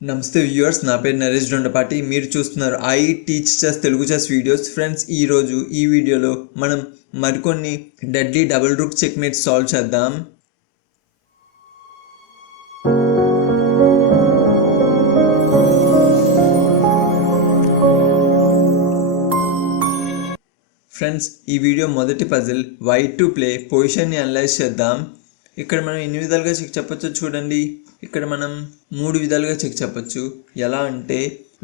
నమస్తే వ్యూవర్స్ నా పేరు నరేష్ దొండపాటి మీరు చూస్తున్నారు I teach chess Telugu chess videos. Friends ఈరోజు ఈ వీడియోలో మనం మరికొన్ని deadly double rook checkmate solve చేద్దాం. ఫ్రెండ్స్ ఈ వీడియో మొదటి పజిల్ వైట్ టు ప్లే పొజిషన్ని అనలైజ్ చేద్దాం. ఇక్కడ మనం ఎన్ని విధాలుగా చెప్పొచ్చో చూడండి. ఇక్కడ మనం మూడు విధాలుగా చెక్ చెప్పచ్చు. ఎలా అంటే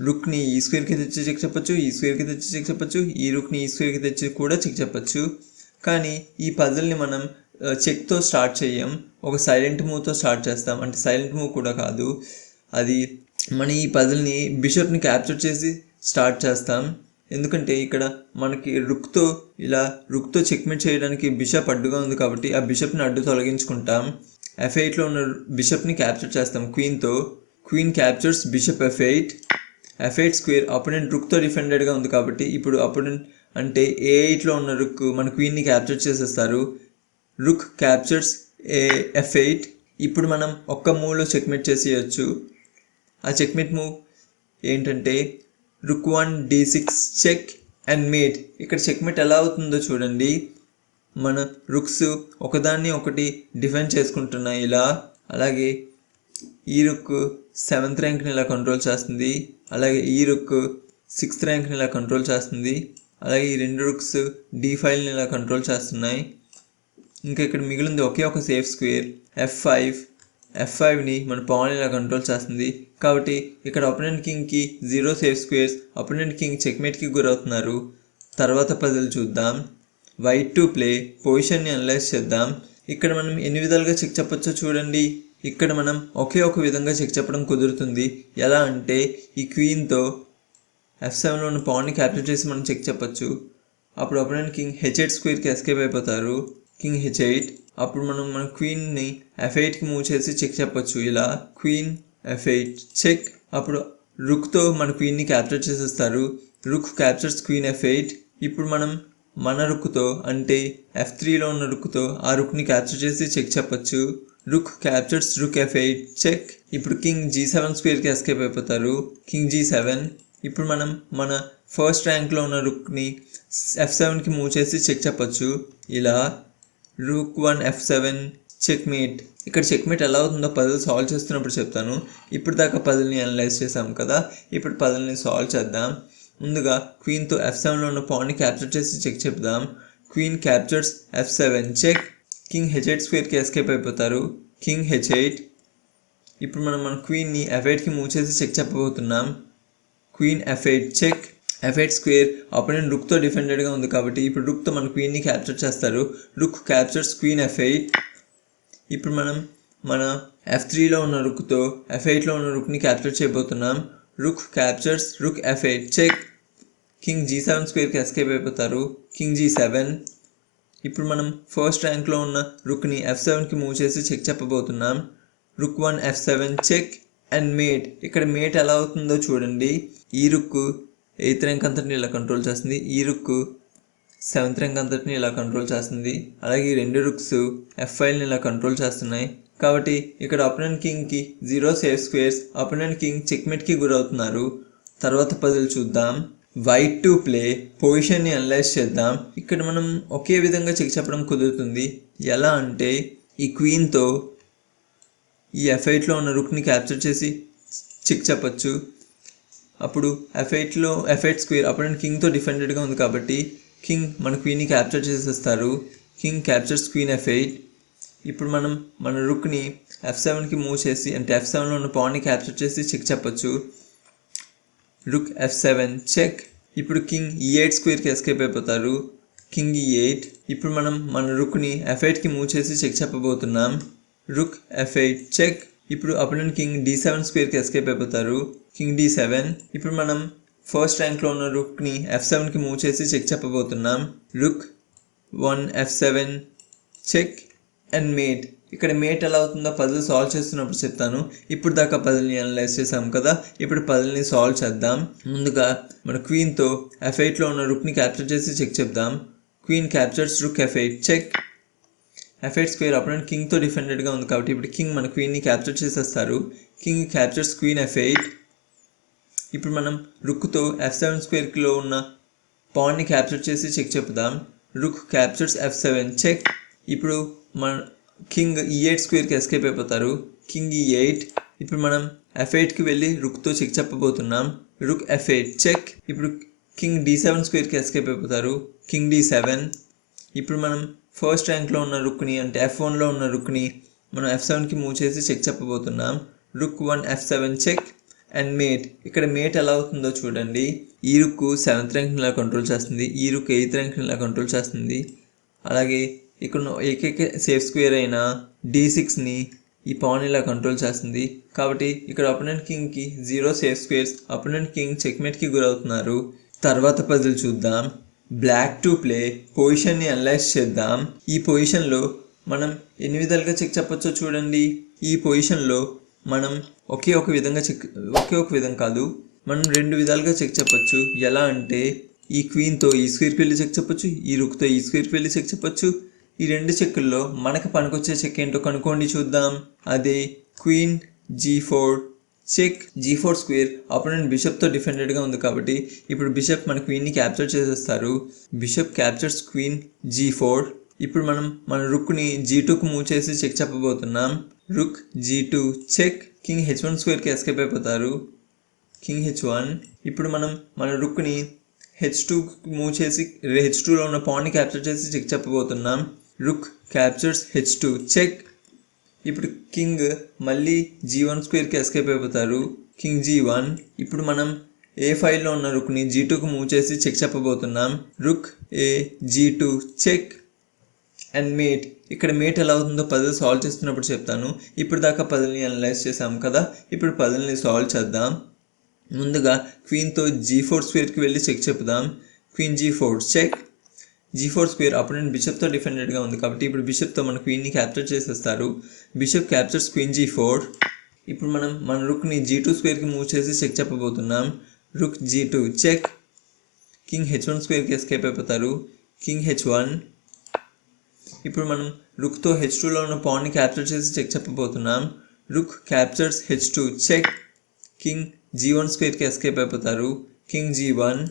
రుక్ని ఈ స్క్వేర్కి తెచ్చి చెక్ చెప్పచ్చు ఈ స్క్వేర్కి తెచ్చి చెక్ చెప్పచ్చు ఈ రుక్ని ఈ స్క్వేర్కి తెచ్చి కూడా చెక్ చెప్పచ్చు. కానీ ఈ పజిల్ని మనం చెక్తో స్టార్ట్ చేయం ఒక సైలెంట్ మూవ్తో స్టార్ట్ చేస్తాం. అంటే సైలెంట్ మూవ్ కూడా కాదు. అది మన ఈ పజిల్ని బిషప్ని క్యాప్చర్ చేసి స్టార్ట్ చేస్తాం. ఎందుకంటే ఇక్కడ మనకి రుక్తో ఇలా రుక్తో చెక్మేట్ చేయడానికి బిషప్ అడ్డుగా ఉంది కాబట్టి ఆ బిషప్ని అడ్డు తొలగించుకుంటాం. ఎఫ్ ఎయిట్లో ఉన్న బిషప్ని క్యాప్చర్ చేస్తాం. క్వీన్తో. Queen captures bishop F eight F eight square opponent రుక్తో డిఫెండెడ్గా ఉంది కాబట్టి ఇప్పుడు అపోనెంట్ అంటే ఏ ఎయిట్లో ఉన్న రుక్ మన క్వీన్ని క్యాప్చర్ చేసేస్తారు. Rook captures a F eight ఇప్పుడు మనం ఒక్క మూవ్లో చెక్మేట్ చేసేయచ్చు. ఆ చెక్మేట్ మూవ్ ఏంటంటే rook one D six check and mate ఇక్కడ చెక్మేట్ ఎలా అవుతుందో చూడండి. మన రుక్స్ ఒకదాన్ని ఒకటి డిఫెండ్ చేసుకుంటున్నాయి ఇలా. అలాగే ఈ రుక్ సెవెంత్ ర్యాంక్ని ఇలా కంట్రోల్ చేస్తుంది. అలాగే ఈ రుక్ సిక్స్త్ ర్యాంక్ని ఇలా కంట్రోల్ చేస్తుంది. అలాగే ఈ రెండు రుక్స్ డీ ఫైల్ని ఇలా కంట్రోల్ చేస్తున్నాయి. ఇంకా ఇక్కడ మిగిలింది ఒకే ఒక safe square. F five F ఫైవ్ని మన పవన్ ఇలా కంట్రోల్ చేస్తుంది. కాబట్టి ఇక్కడ opponent కింగ్కి zero safe squares opponent king చెక్మేట్కి గురవుతున్నారు. తర్వాత పదులు చూద్దాం. వైట్ టు ప్లే పొజిషన్ని అనలైజ్ చేద్దాం. ఇక్కడ మనం ఎన్ని విధాలుగా చెక్ చెప్పొచ్చో చూడండి. ఇక్కడ మనం ఒకే ఒక విధంగా చెక్ చెప్పడం కుదురుతుంది. ఎలా అంటే ఈ క్వీన్తో ఎఫ్ సెవెన్లో ఉన్న పవర్ని క్యాప్చర్ చేసి మనం చెక్ చెప్పచ్చు. అప్పుడు అపోనెంట్ కింగ్ హెచ్ ఎయిట్ స్క్వేర్కి ఎస్కేప్ అయిపోతారు. కింగ్ హెచ్ ఎయిట్ అప్పుడు మనం మన క్వీన్ని ఎఫ్ ఎయిట్కి మూవ్ చేసి చెక్ చెప్పచ్చు. ఇలా క్వీన్ ఎఫ్ ఎయిట్ చెక్ అప్పుడు రుక్తో మన క్వీన్ని క్యాప్చర్ చేసేస్తారు. Rook captures queen F eight ఇప్పుడు మనం మన రుక్తో అంటే ఎఫ్ త్రీలో ఉన్న రుక్తో ఆ రుక్ని క్యాప్చర్ చేసి చెక్ చెప్పచ్చు. Rook captures rook F eight check ఇప్పుడు కింగ్ జీ సెవెన్ స్క్వేర్కి ఎస్కేప్ అయిపోతారు. కింగ్ జీ సెవెన్ ఇప్పుడు మనం మన ఫస్ట్ ర్యాంక్లో ఉన్న రుక్ని ఎఫ్ సెవెన్కి మూవ్ చేసి చెక్ చెప్పచ్చు. ఇలా rook one F seven checkmate ఇక్కడ చెక్మేట్ ఎలా అవుతుందో పజిల్ సాల్వ్ చేస్తున్నప్పుడు చెప్తాను. ఇప్పుడు దాకా పజిల్ని అనలైజ్ చేసాం కదా. ఇప్పుడు పదల్ని సాల్వ్ చేద్దాం. ముందుగా క్వీన్తో ఎఫ్ సెవెన్లో ఉన్న పాన్ని క్యాప్చర్ చేసి చెక్ చెప్దాం. Queen captures F seven check king H eight స్క్వేర్కి escape అయిపోతారు. కింగ్ హెచ్ ఎయిట్ ఇప్పుడు మనం మన క్వీన్ని ఎఫ్ ఎయిట్కి మూవ్ చేసి check చెప్పబోతున్నాం. Queen F eight check F eight square opponent రుక్తో డిఫెండెడ్గా ఉంది కాబట్టి ఇప్పుడు రుక్తో మన క్వీన్ని క్యాప్చర్ చేస్తారు. Rook captures queen F eight ఇప్పుడు మనం మన ఎఫ్ త్రీలో ఉన్న రుక్తో ఎఫ్ ఎయిట్లో ఉన్న రుక్ని క్యాప్చర్ చేయబోతున్నాం. Rook captures rook F eight check king G seven స్క్వేర్కి escape అయిపోతారు. King G seven. ఇప్పుడు మనం ఫస్ట్ ర్యాంక్లో ఉన్న రుక్ని ఎఫ్ సెవెన్కి మూవ్ చేసి check చెప్పబోతున్నాం. Rook one F seven check and mate ఇక్కడ మేట్ ఎలా అవుతుందో చూడండి. ఈ రుక్కు ఎయిత్ ర్యాంక్ అంతటిని ఇలా కంట్రోల్ చేస్తుంది. ఈ రుక్కు సెవెంత్ ర్యాంక్ అంతటిని ఇలా కంట్రోల్ చేస్తుంది. అలాగే ఈ రెండు రుక్స్ ఎఫ్ ఫైల్ని ఇలా కంట్రోల్ చేస్తున్నాయి. కాబట్టి ఇక్కడ opponent కింగ్కి zero safe squares opponent king చెక్మెట్కి గురవుతున్నారు. తర్వాత పదులు చూద్దాం. వైట్ టు ప్లే పొజిషన్ని అనలైజ్ చేద్దాం. ఇక్కడ మనం ఒకే విధంగా చెక్ చెప్పడం కుదురుతుంది. ఎలా అంటే ఈ క్వీన్తో ఈ ఎఫ్ ఎయిట్లో ఉన్న రుక్ని క్యాప్చర్ చేసి చెక్ చెప్పచ్చు. అప్పుడు ఎఫ్ ఎయిట్లో ఎఫ్ ఎయిట్ స్క్వేర్ అప్పుడు కింగ్తో డిఫెండెడ్గా ఉంది కాబట్టి కింగ్ మన క్వీన్ని క్యాప్చర్ చేసేస్తారు. King captures queen F eight ఇప్పుడు మనం మన రుక్ని ఎఫ్ సెవెన్కి మూవ్ చేసి అంటే ఎఫ్ సెవెన్లో ఉన్న పాన్ని క్యాప్చర్ చేసి చెక్ చెప్పచ్చు. రుక్ ఎఫ్ సెవెన్ చెక్ ఇప్పుడు కింగ్ ఈ ఎయిట్ స్క్వేర్కి ఎస్కేప్ అయిపోతారు. కింగ్ ఈ ఎయిట్ ఇప్పుడు మనం మన రుక్ని ఎఫ్ ఎయిట్కి మూవ్ చేసి చెక్ చెప్పబోతున్నాం. రుక్ ఎఫ్ ఎయిట్ చెక్ ఇప్పుడు అపోనెంట్ కింగ్ డి సెవెన్ స్క్వేర్కి ఎస్కేప్ అయిపోతారు. కింగ్ డి సెవెన్ ఇప్పుడు మనం ఫస్ట్ ర్యాంక్లో ఉన్న రుక్ని ఎఫ్ సెవెన్కి మూవ్ చేసి check చెప్పబోతున్నాం. Rook one F seven check and mate ఇక్కడ మేట్ ఎలా అవుతుందో పజిల్ సాల్వ్ చేస్తున్నప్పుడు చెప్తాను. ఇప్పుడు దాకా పజిల్ని అనలైజ్ చేసాం కదా. ఇప్పుడు పజిల్ని సాల్వ్ చేద్దాం. ముందుగా మన క్వీన్తో ఎఫ్ ఎయిట్లో ఉన్న రుక్ని క్యాప్చర్ చేసి చెక్ చెప్దాం. Queen captures rook F eight check F eight square అప్పుడు కింగ్తో డిఫెండెడ్గా ఉంది కాబట్టి ఇప్పుడు కింగ్ మన క్వీన్ని క్యాప్చర్ చేసేస్తారు. King captures queen F eight ఇప్పుడు మనం రుక్తో ఎఫ్ సెవెన్ స్క్వేర్లో ఉన్న పాన్ని క్యాప్చర్ చేసి చెక్ చెప్దాం. Rook captures F seven check ఇప్పుడు మన కింగ్ ఈ ఎయిట్ స్క్వేర్కి ఎస్కేప్ అయిపోతారు. King E eight. ఇప్పుడు మనం ఎఫ్ ఎయిట్కి వెళ్ళి రుక్తో చెక్ చెప్పబోతున్నాం. రుక్ ఎఫ్ ఎయిట్ చెక్ ఇప్పుడు కింగ్ డి సెవెన్ స్క్వేర్కి ఎస్కేప్ అయిపోతారు. కింగ్ డి సెవెన్ ఇప్పుడు మనం ఫస్ట్ ర్యాంక్లో ఉన్న రుక్ని అంటే ఎఫ్ వన్లో ఉన్న రుక్ని మనం ఎఫ్ సెవెన్కి మూవ్ చేసి check చెప్పబోతున్నాం. Rook one F seven check and mate ఇక్కడ మేట్ ఎలా అవుతుందో చూడండి. ఈ రుక్ సెవెంత్ ర్యాంక్ని ఇలా కంట్రోల్ చేస్తుంది? ఈ రుక్ ఎయిత్ ర్యాంక్ని ఇలా కంట్రోల్ చేస్తుంది? అలాగే ఇక్కడ ఉన్న ఏకైక సేఫ్ స్క్వేర్ అయిన డీ సిక్స్ని ఈ పాన్ ఇలా కంట్రోల్ చేస్తుంది. కాబట్టి ఇక్కడ opponent కింగ్కి zero safe squares opponent king చెక్మేట్కి గురవుతున్నారు. తర్వాత పజిల్ చూద్దాం. బ్లాక్ టు ప్లే పొజిషన్ని అనలైజ్ చేద్దాం. ఈ పొజిషన్లో మనం ఎన్ని విధాలుగా చెక్ చెప్పచ్చో చూడండి. ఈ పొజిషన్లో మనం ఒకే ఒక విధంగా చెక్ ఒకే ఒక విధం కాదు. మనం రెండు విధాలుగా చెక్ చెప్పచ్చు. ఎలా అంటే ఈ క్వీన్తో ఈ స్క్వేర్కి వెళ్ళి చెక్ చెప్పచ్చు ఈ రుక్తో ఈ స్క్వేర్ పెళ్ళి చెక్ చెప్పచ్చు. ఈ రెండు చెక్కుల్లో మనకు పనికొచ్చే చెక్ ఏంటో కనుక్కోండి చూద్దాం. అదే queen G four check G four square opponent బిషప్తో డిఫెండెడ్గా ఉంది కాబట్టి ఇప్పుడు బిషప్ మన క్వీన్ని క్యాప్చర్ చేసేస్తారు. Bishop captures queen G four ఇప్పుడు మనం మన రుక్ని జీ టూకు మూవ్ చేసి check చెప్పబోతున్నాం. Rook G two check king H one స్క్వేర్కి escape అయిపోతారు. కింగ్ హెచ్ వన్ ఇప్పుడు మనం మన రుక్ని హెచ్ టూ మూవ్ చేసి హెచ్ టూలో ఉన్న పాన్ని క్యాప్చర్ చేసి check చెప్పబోతున్నాం. Rook captures H two check ఇప్పుడు కింగ్ మళ్ళీ జీ వన్ స్క్వేర్కి ఎస్కేప్ అయిపోతారు. కింగ్ జీ వన్ ఇప్పుడు మనం ఏ ఫైల్లో ఉన్న రుక్ని జీ టూకి మూవ్ చేసి check చెప్పబోతున్నాం. Rook A G two check and mate ఇక్కడ మేట్ ఎలా అవుతుందో పజిల్ సాల్వ్ చేస్తున్నప్పుడు చెప్తాను. ఇప్పుడు దాకా పజిల్ని అనలైజ్ చేసాం కదా. ఇప్పుడు పజిల్ని సాల్వ్ చేద్దాం. ముందుగా క్వీన్తో జీ ఫోర్ స్క్వేర్కి వెళ్ళి చెక్ చెప్దాం queen G four check G four square opponent బిషప్తో డిఫెండెడ్గా ఉంది కాబట్టి ఇప్పుడు బిషప్తో మన క్వీన్ని క్యాప్చర్ చేసేస్తారు. Bishop captures queen G four ఇప్పుడు మనం మన రుక్ని జీ టూ స్క్వేర్కి మూవ్ చేసి check చెప్పబోతున్నాం. Rook G two check king H one స్క్వేర్కి escape అయిపోతారు. కింగ్ హెచ్ వన్ ఇప్పుడు మనం రుక్తో హెచ్ టూలో ఉన్న పాన్ని క్యాప్చర్ చేసి check చెప్పబోతున్నాం. Rook captures H two check king G one స్క్వేర్కి escape అయిపోతారు. కింగ్ జీ వన్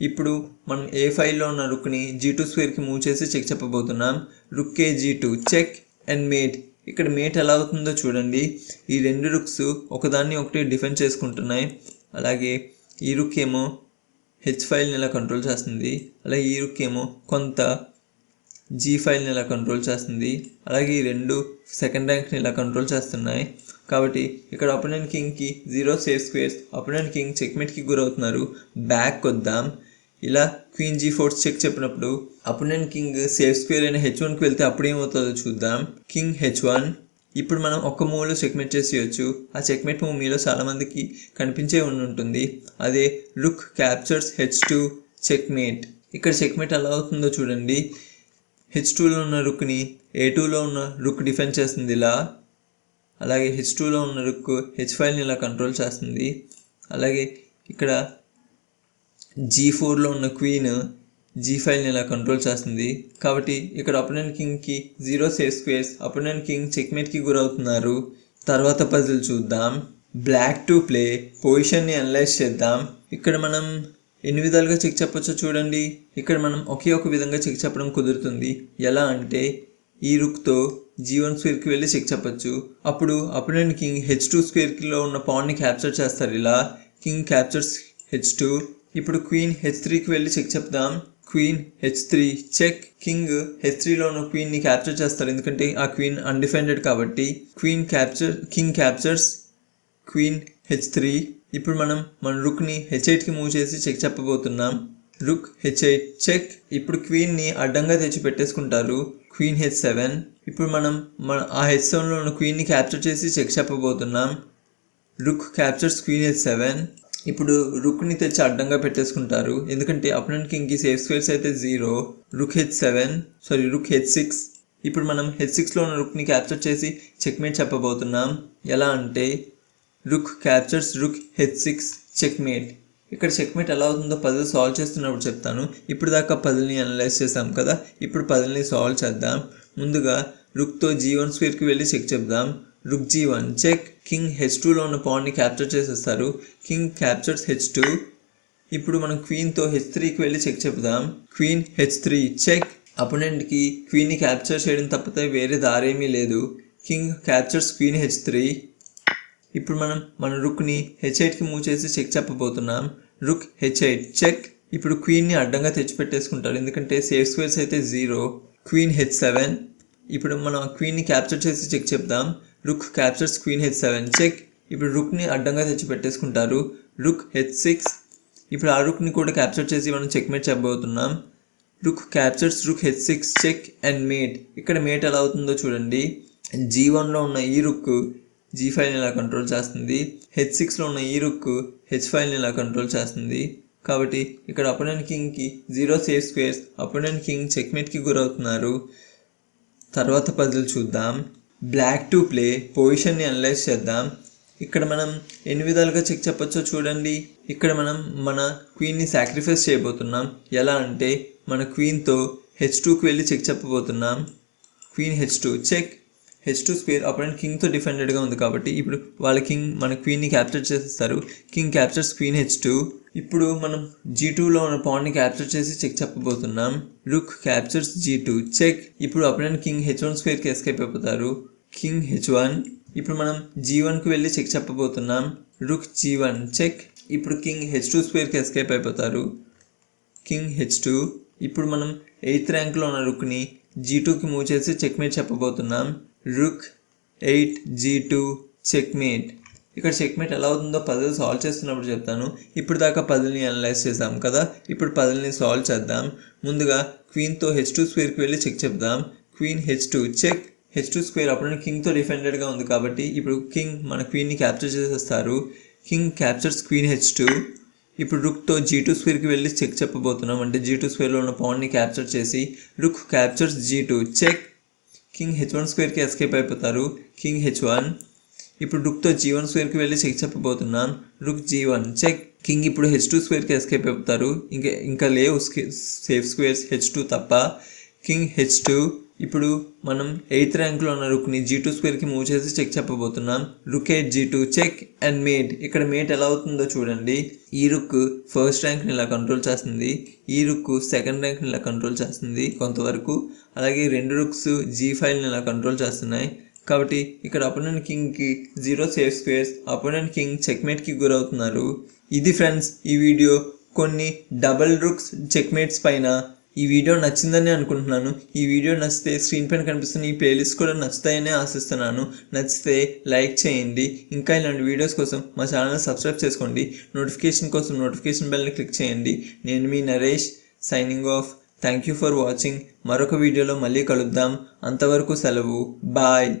ఇప్పుడు మనం ఏ ఫైల్లో ఉన్న రుక్ని జీ టూ స్క్వేర్కి మూవ్ చేసి చెక్ చెప్పబోతున్నాం. రుక్కే G two check and mate ఇక్కడ మేట్ ఎలా అవుతుందో చూడండి. ఈ రెండు రుక్స్ ఒకదాన్ని ఒకటి డిఫెండ్ చేసుకుంటున్నాయి. అలాగే ఈ రుక్ ఏమో హెచ్ ఫైల్ని ఎలా కంట్రోల్ చేస్తుంది. అలాగే ఈ రుక్ ఏమో కొంత జీ ఫైల్ని ఎలా కంట్రోల్ చేస్తుంది. అలాగే ఈ రెండు సెకండ్ ర్యాంక్ని ఇలా కంట్రోల్ చేస్తున్నాయి. కాబట్టి ఇక్కడ opponent కింగ్కి zero safe squares opponent king చెక్మెట్కి గురవుతున్నారు. బ్యాక్ వద్దాం ఇలా క్వీన్ జీ ఫోర్స్ చెక్ చెప్పినప్పుడు అపోనెంట్ కింగ్ సేఫ్ స్క్వేర్ అయిన హెచ్ వన్కి వెళ్తే అప్పుడు ఏమవుతుందో చూద్దాం. కింగ్ హెచ్ వన్ ఇప్పుడు మనం ఒక్క మూవ్లో చెక్మెట్ చేసేయచ్చు. ఆ చెక్మెట్ మూవ్ మీలో చాలామందికి కనిపించే ఉండి ఉంటుంది అదే rook captures H two checkmate ఇక్కడ చెక్మేట్ ఎలా అవుతుందో చూడండి. హెచ్ టూలో ఉన్న రుక్ని ఏ టూలో ఉన్న రుక్ డిఫెండ్ చేస్తుంది ఇలా. అలాగే హెచ్ టూలో ఉన్న రుక్కు హెచ్ ఫైవ్ని ఇలా కంట్రోల్ చేస్తుంది. అలాగే ఇక్కడ జీ ఫోర్లో ఉన్న క్వీన్ జీ ఫైవ్ని ఇలా కంట్రోల్ చేస్తుంది. కాబట్టి ఇక్కడ opponent కింగ్కి zero safe squares opponent king చెక్మేట్కి గురవుతున్నారు. తర్వాత పజిల్ చూద్దాం. బ్లాక్ టు ప్లే పొజిషన్ని అనలైజ్ చేద్దాం. ఇక్కడ మనం ఎన్ని విధాలుగా చెక్ చెప్పొచ్చో చూడండి. ఇక్కడ మనం ఒకే ఒక విధంగా చెక్ చెప్పడం కుదురుతుంది. ఎలా అంటే ఈ రుక్తో జీ వన్ స్క్వేర్కి వెళ్ళి చెక్ చెప్పచ్చు. అప్పుడు అపోనెంట్ కింగ్ హెచ్ టూ స్క్వేర్కిలో ఉన్న పాన్ని క్యాప్చర్ చేస్తారు ఇలా. King captures H two. ఇప్పుడు క్వీన్ హెచ్ త్రీకి వెళ్ళి చెక్ చెప్దాం. Queen H three. Check. King H త్రీలో ఉన్న క్వీన్ని క్యాప్చర్ చేస్తారు. ఎందుకంటే ఆ క్వీన్ అన్డిఫెండెడ్ కాబట్టి. Queen capture king captures queen H three. ఇప్పుడు మనం మన రుక్ని హెచ్ ఎయిట్కి మూవ్ చేసి check చెప్పబోతున్నాం. Rook H eight. Check. ఇప్పుడు క్వీన్ని అడ్డంగా తెచ్చి పెట్టేసుకుంటారు క్వీన్ హెచ్ సెవెన్. ఇప్పుడు మనం మన ఆ హెచ్ సెవెన్లో ఉన్న క్వీన్ని క్యాప్చర్ చేసి check చెప్పబోతున్నాం. Rook captures queen H seven. ఇప్పుడు రుక్ని తెచ్చి అడ్డంగా పెట్టేసుకుంటారు. ఎందుకంటే అపోనెంట్ కింగ్కి సేఫ్ స్క్వేర్స్ అయితే zero. Rook H seven. Sorry rook H six. ఇప్పుడు మనం హెచ్ సిక్స్లో ఉన్న రుక్ని క్యాప్చర్ చేసి చెక్మేట్ చెప్పబోతున్నాం. ఎలా అంటే rook captures rook H six checkmate. ఇక్కడ చెక్మేట్ ఎలా అవుతుందో పజిల్ సాల్వ్ చేస్తున్నప్పుడు చెప్తాను. ఇప్పుడు దాకా పజిల్ని అనలైజ్ చేసాం కదా. ఇప్పుడు పజిల్ని సాల్వ్ చేద్దాం. ముందుగా రుక్తో జీ వన్ స్క్వేర్కి వెళ్ళి చెక్ చెప్దాం. Rook G one check king H టూలో ఉన్న పాయింట్ని క్యాప్చర్ చేసేస్తారు. కింగ్ క్యాప్చర్స్ హెచ్ టూ ఇప్పుడు మనం క్వీన్తో హెచ్ త్రీకి వెళ్ళి చెక్ చెప్దాం. క్వీన్ హెచ్ త్రీ చెక్ అపోనెంట్కి క్వీన్ని క్యాప్చర్ చేయడం తప్పితే వేరే దారేమీ లేదు. King captures queen H three ఇప్పుడు మనం మన రుక్ని హెచ్ ఎయిట్కి మూవ్ చేసి చెక్ చెప్పబోతున్నాం. రుక్ హెచ్ ఎయిట్ చెక్ ఇప్పుడు క్వీన్ని అడ్డంగా తెచ్చిపెట్టేసుకుంటారు. ఎందుకంటే సేఫ్ స్క్వేర్స్ అయితే జీరో క్వీన్ హెచ్ సెవెన్ ఇప్పుడు మనం క్వీన్ని క్యాప్చర్ చేసి చెక్ చెప్దాం. Rook captures queen H seven check ఇప్పుడు రుక్ని అడ్డంగా తెచ్చి పెట్టేసుకుంటారు రుక్ హెచ్ సిక్స్ ఇప్పుడు ఆ రుక్ని కూడా క్యాప్చర్ చేసి మనం checkmate చెప్పబోతున్నాం. Rook captures rook H six check and mate ఇక్కడ మేట్ ఎలా అవుతుందో చూడండి. జీ వన్లో ఉన్న ఈ రుక్ జీ ఫైవ్ని ఇలా కంట్రోల్ చేస్తుంది? హెచ్ సిక్స్లో ఉన్న ఈ రుక్ హెచ్ ఫైవ్ని ఇలా కంట్రోల్ చేస్తుంది? కాబట్టి ఇక్కడ opponent కింగ్కి zero safe squares opponent king చెక్మేట్కి గురవుతున్నారు. తర్వాత పదులు చూద్దాం. బ్లాక్ టు ప్లే పొజిషన్ని అనలైజ్ చేద్దాం. ఇక్కడ మనం ఎన్ని విధాలుగా చెక్ చెప్పచ్చో చూడండి. ఇక్కడ మనం మన క్వీన్ని సాక్రిఫైస్ చేయబోతున్నాం. ఎలా అంటే మన క్వీన్తో హెచ్ టూకి వెళ్ళి check చెప్పబోతున్నాం. Queen H two check H two square opponent కింగ్తో డిఫెండెడ్గా ఉంది కాబట్టి ఇప్పుడు వాళ్ళ కింగ్ మన క్వీన్ని క్యాప్చర్ చేసేస్తారు. King captures queen H two ఇప్పుడు మనం జీ టూలో ఉన్న పాయింట్ని క్యాప్చర్ చేసి check చెప్పబోతున్నాం. Rook captures G two check ఇప్పుడు అపోనెంట్ కింగ్ హెచ్ వన్ స్క్వేర్కి ఎస్కేప్ అయిపోతారు. కింగ్ హెచ్ వన్ ఇప్పుడు మనం జీ వన్కి వెళ్ళి చెక్ చెప్పబోతున్నాం. రుక్ జీ వన్ చెక్ ఇప్పుడు కింగ్ హెచ్ టూ స్క్వేర్కి ఎస్కేప్ అయిపోతారు. కింగ్ హెచ్ టూ ఇప్పుడు మనం ఎయిత్ ర్యాంక్లో ఉన్న రుక్ని జీ టూకి మూవ్ చేసి checkmate చెప్పబోతున్నాం. Rook eight G two checkmate ఇక్కడ చెక్మేట్ ఎలా అవుతుందో పజిల్ సాల్వ్ చేస్తున్నప్పుడు చెప్తాను. ఇప్పుడు దాకా పజిల్ని అనలైజ్ చేద్దాం కదా. ఇప్పుడు పజిల్ని సాల్వ్ చేద్దాం. ముందుగా క్వీన్తో హెచ్ టూ స్క్వేర్కి వెళ్ళి చెక్ చెప్దాం. Queen H two check H two square అప్పుడు కింగ్తో డిఫెండెడ్గా ఉంది కాబట్టి ఇప్పుడు కింగ్ మన క్వీన్ని క్యాప్చర్ చేసేస్తారు. King captures queen H two ఇప్పుడు రుక్తో జీ టూ స్క్వేర్కి వెళ్ళి చెక్ చెప్పబోతున్నాం. అంటే జీ టూ స్క్వేర్లో ఉన్న పాయింట్ని క్యాప్చర్ చేసి rook captures G two check king H one స్క్వేర్కి escape అయిపోతారు. కింగ్ హెచ్ వన్ ఇప్పుడు రుక్తో జీ వన్ స్క్వేర్కి వెళ్ళి check చెప్పబోతున్నాం. Rook G one check. King ఇప్పుడు హెచ్ టూ స్క్వేర్కి ఎస్కేప్ అయిపోతారు. ఇంకా ఇంకా లేవు సేఫ్ స్క్వేర్స్ హెచ్ టూ తప్ప. కింగ్ హెచ్ టూ ఇప్పుడు మనం ఎయిత్ ర్యాంక్లో ఉన్న రుక్ని జీ టూ స్క్వేర్కి మూవ్ చేసి check చెప్పబోతున్నాం. Rook eight G two check. And mate ఇక్కడ మేట్ ఎలా అవుతుందో చూడండి. ఈ రుక్ ఫస్ట్ ర్యాంక్ని ఇలా కంట్రోల్ చేస్తుంది. ఈ రుక్ సెకండ్ ర్యాంక్ని ఇలా కంట్రోల్ చేస్తుంది. కొంతవరకు అలాగే రెండు రుక్స్ జీ ఫైల్ని ఇలా కంట్రోల్ చేస్తున్నాయి. కాబట్టి ఇక్కడ opponent కింగ్కి zero safe squares opponent king చెక్మేట్కి గురవుతున్నారు. ఇది ఫ్రెండ్స్ ఈ వీడియో కొన్ని డబల్ రుక్స్ చెక్మేట్స్ పైన ఈ వీడియో నచ్చిందని అనుకుంటున్నాను. ఈ వీడియో నచ్చితే స్క్రీన్ పైన కనిపిస్తున్న ఈ ప్లేలిస్ట్ కూడా నచ్చుతాయని ఆశిస్తున్నాను. నచ్చితే లైక్ చేయండి. ఇంకా ఇలాంటి వీడియోస్ కోసం మా ఛానల్ సబ్స్క్రైబ్ చేసుకోండి. నోటిఫికేషన్ కోసం నోటిఫికేషన్ బెల్ని క్లిక్ చేయండి. నేను మీ Naresh signing off thank you for watching మరొక వీడియోలో మళ్ళీ కలుద్దాం. అంతవరకు సెలవు. బాయ్